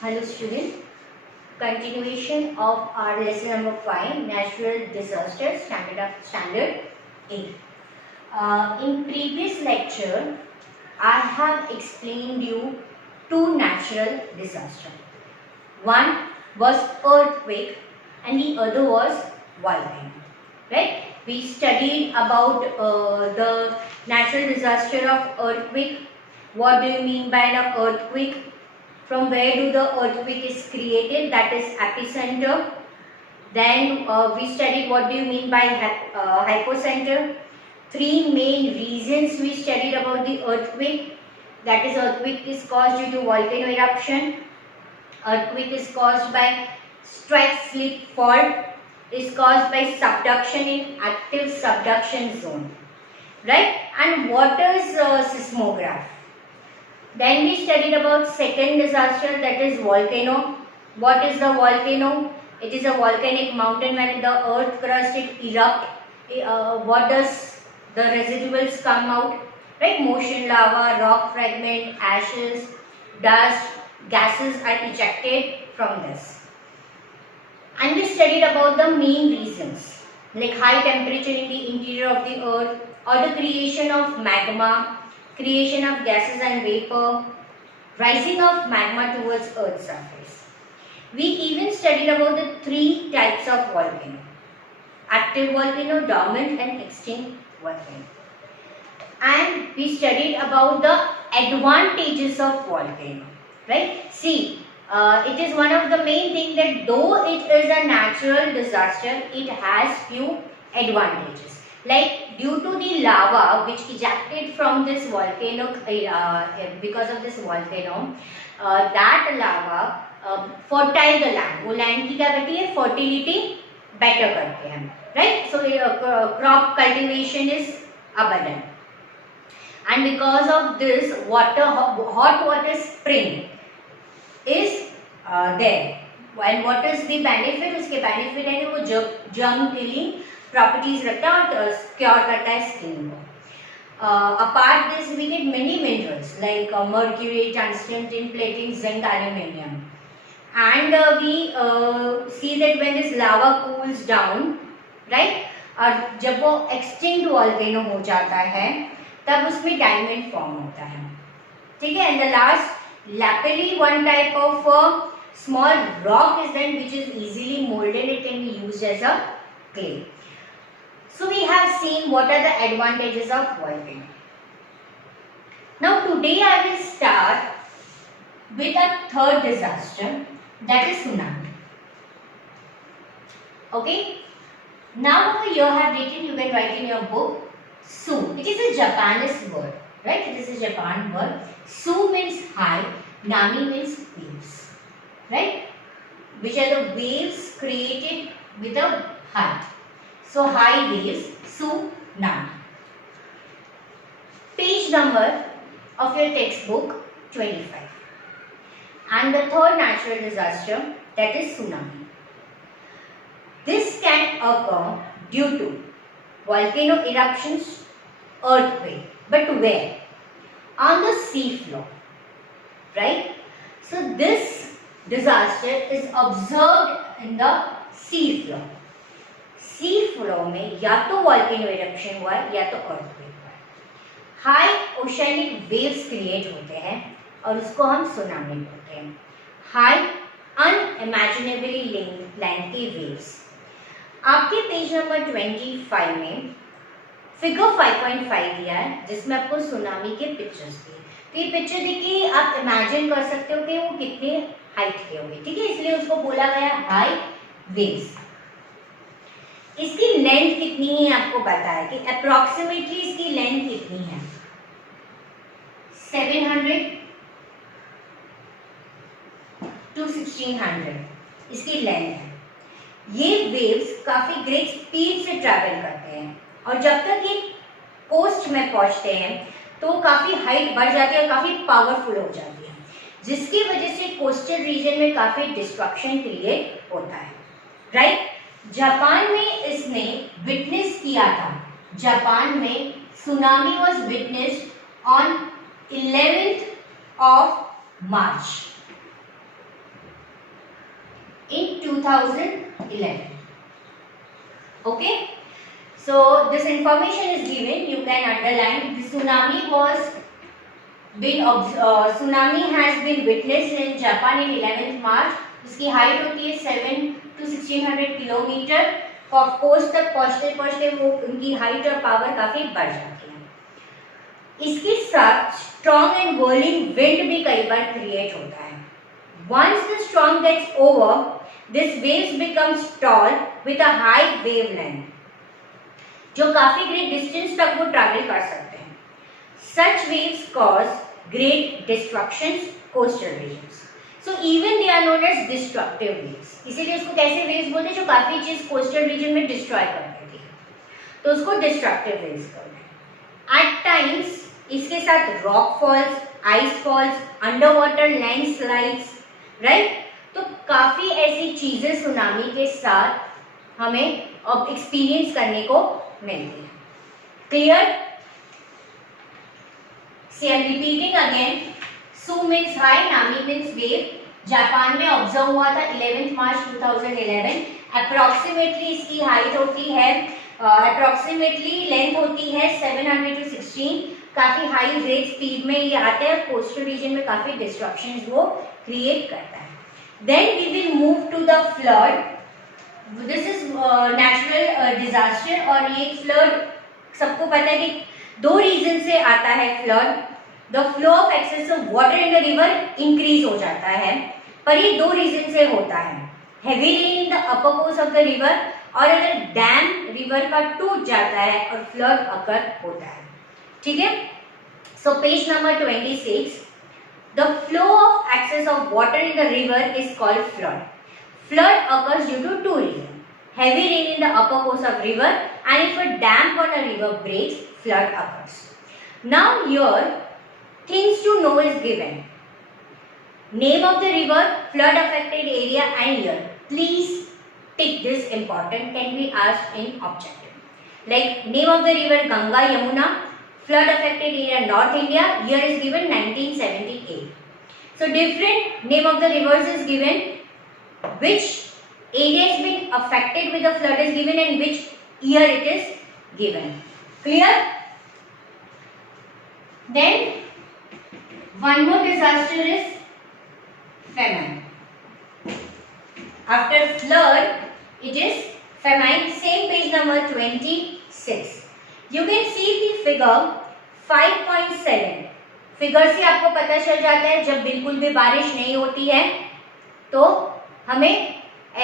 Hello student, continuation of our lesson number 5, natural disasters, standard 8. In previous lecture, I have explained you two natural disasters. One was earthquake and the other was volcano. Right? We studied about the natural disaster of earthquake. What do you mean by an earthquake? From where do the earthquake is created, that is epicenter. Then we studied what do you mean by hypocenter. Three main reasons we studied about the earthquake, that is earthquake is caused due to volcano eruption, earthquake is caused by strike slip fault, is caused by subduction in active subduction zone, right? And what is seismograph? Then we studied about second disaster, that is volcano. What is the volcano? It is a volcanic mountain. When the earth crust it erupt, what does the residuals come out? Right? Motion, lava, rock fragment, ashes, dust, gases are ejected from this. And we studied about the main reasons, like high temperature in the interior of the earth, or the creation of magma, creation of gases and vapor, rising of magma towards Earth's surface. We even studied about the three types of volcano: active volcano, dormant and extinct volcano. And we studied about the advantages of volcano, right? See, it is one of the main things that though it is a natural disaster, it has few advantages. Like due to the lava which ejected from this volcano, because of this volcano, that lava fertile the land, वो land की क्या करती है, fertility better करते हैं, right? So crop cultivation is abundant, and because of this hot water spring is there. And what is the benefit? उसके benefit है कि वो germ killing properties रखता है और क्योर करता है स्किन को. Apart this, we get many minerals like mercury, tungsten, tin plating, zinc, aluminium, and we see that when this lava cools down, right, और जब वो extinct volcano हो जाता है तब उसमें diamond form होता है, ठीक है. And the last, lapilli, one type of small rock is then which is easily molded. It can be used as a clay. So we have seen what are the advantages of volcano. Now today I will start with a third disaster, that is tsunami. Okay. Now over here I have written, you can write in your book, Su. It is a Japanese word, right? It is a Japan word. Su means high, Nami means waves, right? Which are the waves created with a height. So high waves, tsunami. Page number of your textbook 25. And the third natural disaster, that is tsunami. This can occur due to volcano eruptions, earthquake. But where? On the sea floor, right? So this disaster is observed in the sea floor. Sea floor में या तो volcano eruption हुआ है या तो earthquake हुआ है. High oceanic waves create होते हैं और उसको हम सुनामी बोलते हैं. हाई अनइमेजिनेबली लेंथ के वेव्स. आपके पेज नंबर 25 में फिगर 5.5 दिया है जिसमें आपको सुनामी के पिक्चर्स दिए. तो ये पिक्चर देखिए आप इमेजिन कर सकते हो कि वो कितने हाइट के होंगे, ठीक है, इसलिए उसको बोला गया हाई वेव्स. इसकी लेंथ कितनी है आपको पता है कि अप्रोक्सीमेटली इसकी लेंथ कितनी है, 700 to 1600 इसकी लेंथ है. ये वेव्स काफी ग्रेट स्पीड से ट्रैवल करते हैं और जब तक ये कोस्ट में पहुंचते हैं तो काफी हाइट बढ़ जाती है और काफी पावरफुल हो जाती है, जिसकी वजह से कोस्टल रीजन में काफी डिस्ट्रक्शन क्रिएट होता है, राइट. जापान में इसने विटनेस किया था. जापान में tsunami was witnessed on 11th of March. 2011. Okay, so this information is given, you can underline. The tsunami has been witnessed in Japan in 11th March. इसकी height होती है 7 to 1600 kilometre. Coast तक पहुंचते पहुंचते वो उनकी height और power काफी बढ़ जाती है. इसके साथ स्ट्रॉन्ग एंड व्हर्लिंग विंड भी कई बार क्रिएट होता है. Once the storm gets over, this waves becomes tall with a high wavelength, जो काफी ग्रेट डिस्टेंस तक वो ट्रैवल कर सकते हैं. Such waves cause great destructions coastal regions. So even they are known as destructive waves. इसीलिए उसको कैसे waves बोलते हैं, जो काफी चीज कोस्टल रीजन में डिस्ट्रॉय कर देती है, तो उसको डिस्ट्रक्टिव वेव्स कहते हैं. At times इसके साथ rock falls, ice falls, under water landslides, right. तो काफी ऐसी चीजें सुनामी के साथ हमें एक्सपीरियंस करने को मिलती है. Clear? See I am repeating again. सू मीन्स हाई, नामी मीन्स वेव. जापान में ऑब्जर्व हुआ था 11 मार्च 2011. अप्रोक्सीमेटली इसकी हाइट होती है, अप्रोक्सीमेटली लेंथ होती है 700 to 16. काफी हाई रेट स्पीड में ये आता है, कोस्टल रीजन में काफी डिस्ट्रक्शंस वो क्रिएट करता है. Then we will move to the flood. This is natural disaster. और ये फ्लड सबको पता है कि दो रीजन से आता है flood. The flow of excess of water in the river increase हो जाता है, पर ये दो रीजन से होता है. Heavy rain in the upper course of the river, और अगर डैम रिवर का टूट जाता है और फ्लड अकर होता है. ठीक है. So page number 26. The flow of excess of water in the river is called flood. Flood occurs due to two reasons: heavy rain in the upper course of river, and if a dam on a river breaks, flood occurs. Now here things to know is given. Name of the river, flood affected area, and year. Please tick this, important, can be asked in objective. Like name of the river Ganga, Yamuna. Flood affected area North India. Year is given 1978. So different name of the rivers is given. Which area has been affected with the flood is given, and which year it is given. Clear? Then one more disaster is famine. After flood, it is famine. Same page number 26. You can see the figure 5.7. Figure से आपको पता चल जाता है जब बिल्कुल भी बारिश नहीं होती है तो हमें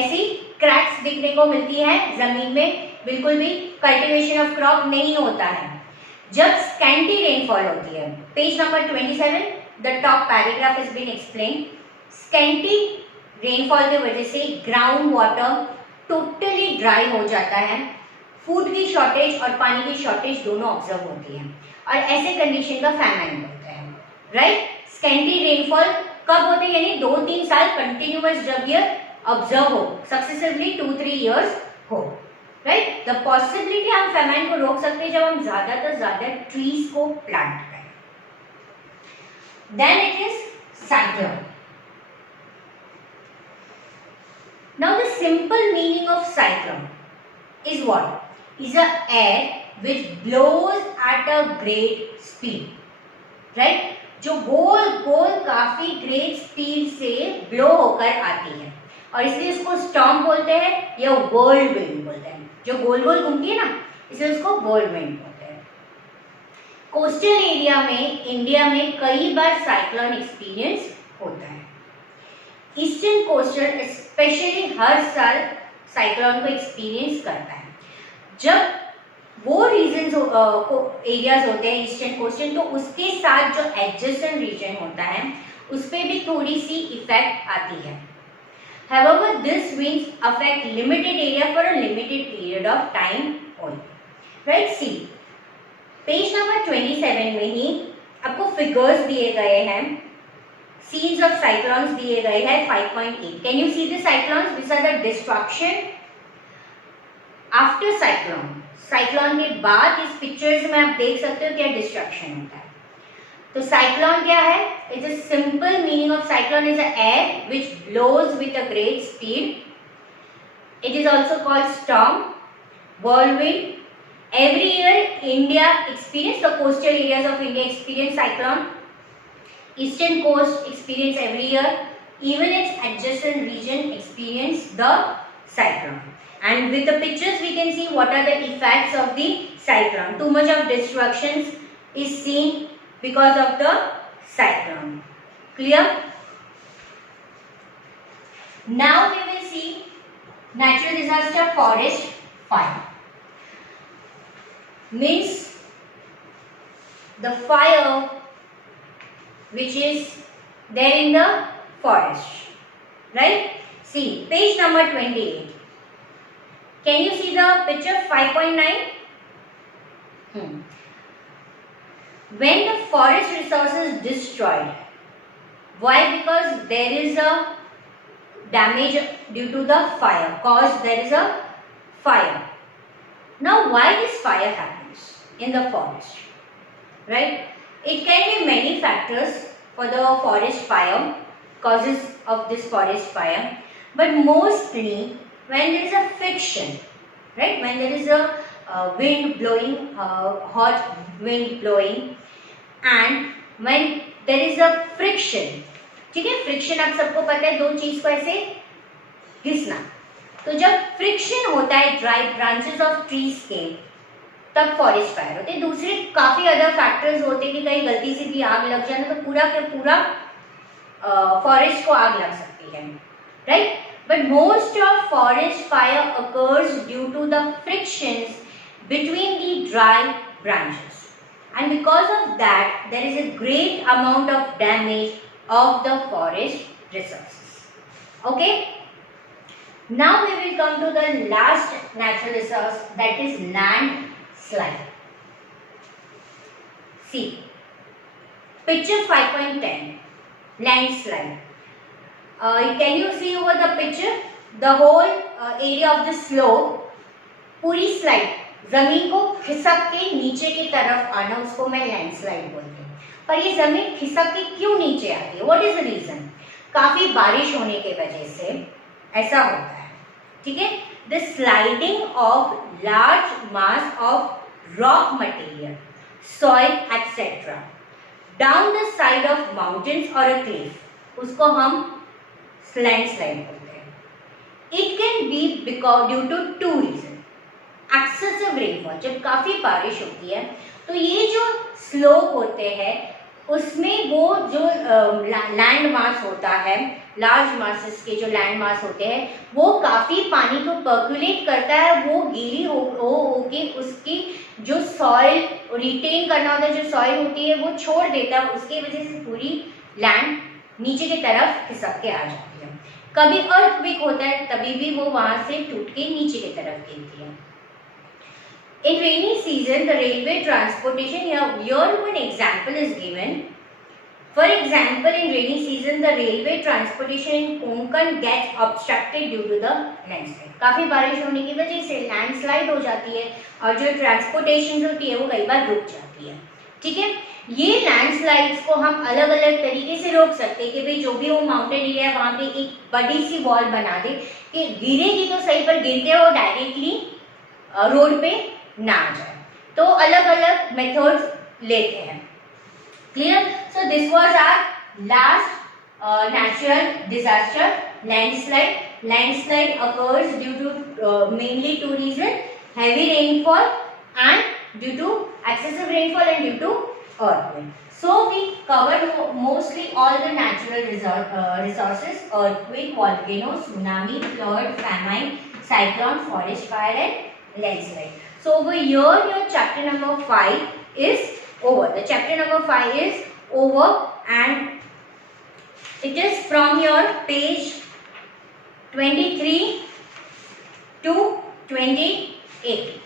ऐसी क्रैक्स दिखने को मिलती है जमीन में, बिल्कुल भी कल्टीवेशन ऑफ क्रॉप नहीं होता है. जब स्कैंटी रेनफॉल होती है, page number 27, the top paragraph is been explain. Scanty rainfall की वजह से ग्राउंड वाटर टोटली ड्राई हो जाता है. फूड की शॉर्टेज और पानी की शॉर्टेज दोनों ऑब्जर्व होती है, और ऐसे कंडीशन का फैमाइन बोलते हैं. राइट. स्कैंटी रेनफॉल कब होते हैं, यानी 2-3 साल कंटिन्यूअस जब ये ऑब्जर्व हो, सक्सेसिवली 2-3 इयर्स हो. राइट. द पॉसिबिलिटी हम फैमाइन को रोक सकते हैं जब हम ज्यादा ट्रीज को प्लांट करें. Then it is cyclone. Now the simple meaning of cyclone is what? Is a air which blows at a great speed. Right? जो गोल गोल काफी ग्रेट स्पीड से ब्लो होकर आती है, और इसलिए इसको स्टॉर्म बोलते हैं या व्हर्लविंड बोलते हैं. जो गोल गोल घूमती है ना, इसलिए उसको व्हर्लविंड बोलते हैं. कोस्टल एरिया में इंडिया में कई बार साइक्लोन एक्सपीरियंस होता है. ईस्टर्न कोस्टल स्पेशली हर साल साइक्लोन को एक्सपीरियंस करता है. जब वो रीजन एरियाज होते हैं ईस्टर्न कोस्टल, तो उसके साथ जो एडजेसेंट रीजन होता है उस पर भी थोड़ी सी इफेक्ट आती है. However, this winds affect limited area for a limited period of time only. Right? See, page number 27 में ही आपको फिगर्स दिए गए हैं. Scenes of cyclones दिए गए हैं 5.8. Can you see the cyclones? These are the destruction after cyclone. Cyclone के बाद इस पिक्चर्स में आप देख सकते हो क्या डिस्ट्रक्शन होता है. तो साइक्लोन क्या है? It's a simple meaning of cyclone is a air which blows with a great speed It is also called storm, whirlwind. Every year India experience, the coastal areas of India experience cyclone. Eastern coast experience every year. Even its adjacent region experience the cyclone. And with the pictures we can see what are the effects of the cyclone. Too much of destructions is seen because of the cyclone. Clear? Now we will see natural disaster, forest fire. Means the fire which is there in the forest, right? See page number 28. Can you see the picture 5.9? When the forest resource is destroyed, why? Because there is a damage due to the fire, cause there is a fire. Now why this fire happens in the forest, right? It can be many factors for the forest fire, causes of this forest fire, but mostly when there is a friction, right? When there is a wind blowing, hot wind blowing, and when there is a friction. ठीक है, friction आप सबको पता है, दो चीज को ऐसे घिसना. तो जब फ्रिक्शन होता है ड्राई ब्रांचेस ऑफ ट्रीज के, तब फॉरेस्ट फायर होते हैं. दूसरे काफी अदर फैक्टर्स होते हैं कि कहीं गलती से भी आग लग जाए तो पूरा के पूरा फॉरेस्ट को आग लग सकती है, right? But most of forest fire occurs due to the frictions between the dry branches, and because of that there is a great amount of damage of the forest resources. Okay, now we will come to the last natural resource, that is landslide. See picture 5.10, landslide. Can you see over the picture the whole area of the slope, पूरी slide जमीन को खिसक के नीचे की तरफ आना, उसको मैं लैंडस्लाइड बोलती हूँ. पर ये जमीन खिसक के क्यों नीचे आती है? What is the reason? काफी बारिश होने के वजह से ऐसा होता है, ठीक है. The sliding of large mass of rock material, soil etcetera down the side of mountains और अ क्लिफ, उसको हम लैंडस्लाइड बोलते हैं. It can be because due to two reason. Excessive rainfall, जब काफी बारिश होती है तो ये जो स्लोप होते हैं उसमें वो जो लैंड मास होता है, लार्ज मासेस के जो लैंड मास होते हैं, वो काफी पानी को पर्कुलेट करता है. वो गीली होके उसकी जो सॉइल रिटेन करना होता है, जो सॉइल होती है वो छोड़ देता है. उसकी वजह से पूरी लैंड नीचे की तरफ खिसक के आ जाती है. कभी अर्थक्वेक होता है तभी भी वो वहां से टूट के नीचे की तरफ गिरती है. In rainy season, the railway transportation, here one example is given. For example, in rainy season, the railway transportation in Konkan gets obstructed due to the landslide. काफी बारिश होने की वजह से लैंडस्लाइड हो जाती है और जो ट्रांसपोर्टेशन होती है वो कई बार रुक जाती है, ठीक है. ये लैंडस्लाइड्स को हम अलग अलग तरीके से रोक सकते हैं कि भाई जो भी वो माउंटेन एरिया है वहाँ पे एक बड़ी सी वॉल बना दे कि गिरेगी तो सही, पर गिरते हो डायरेक्टली रोड पे ना आ जाए. तो अलग अलग मेथड्स लेते हैं. Clear? So this was our last natural disaster, landslide. Landslide occurs due to mainly two reasons: heavy rainfall and due to excessive rainfall and due to earthquake. So we covered mostly all the natural resources: earthquake, volcano, tsunami, flood, famine, cyclone, forest fire and landslide. So over here your chapter number 5 is over. The chapter number 5 is over and it is from your page 23 to 28.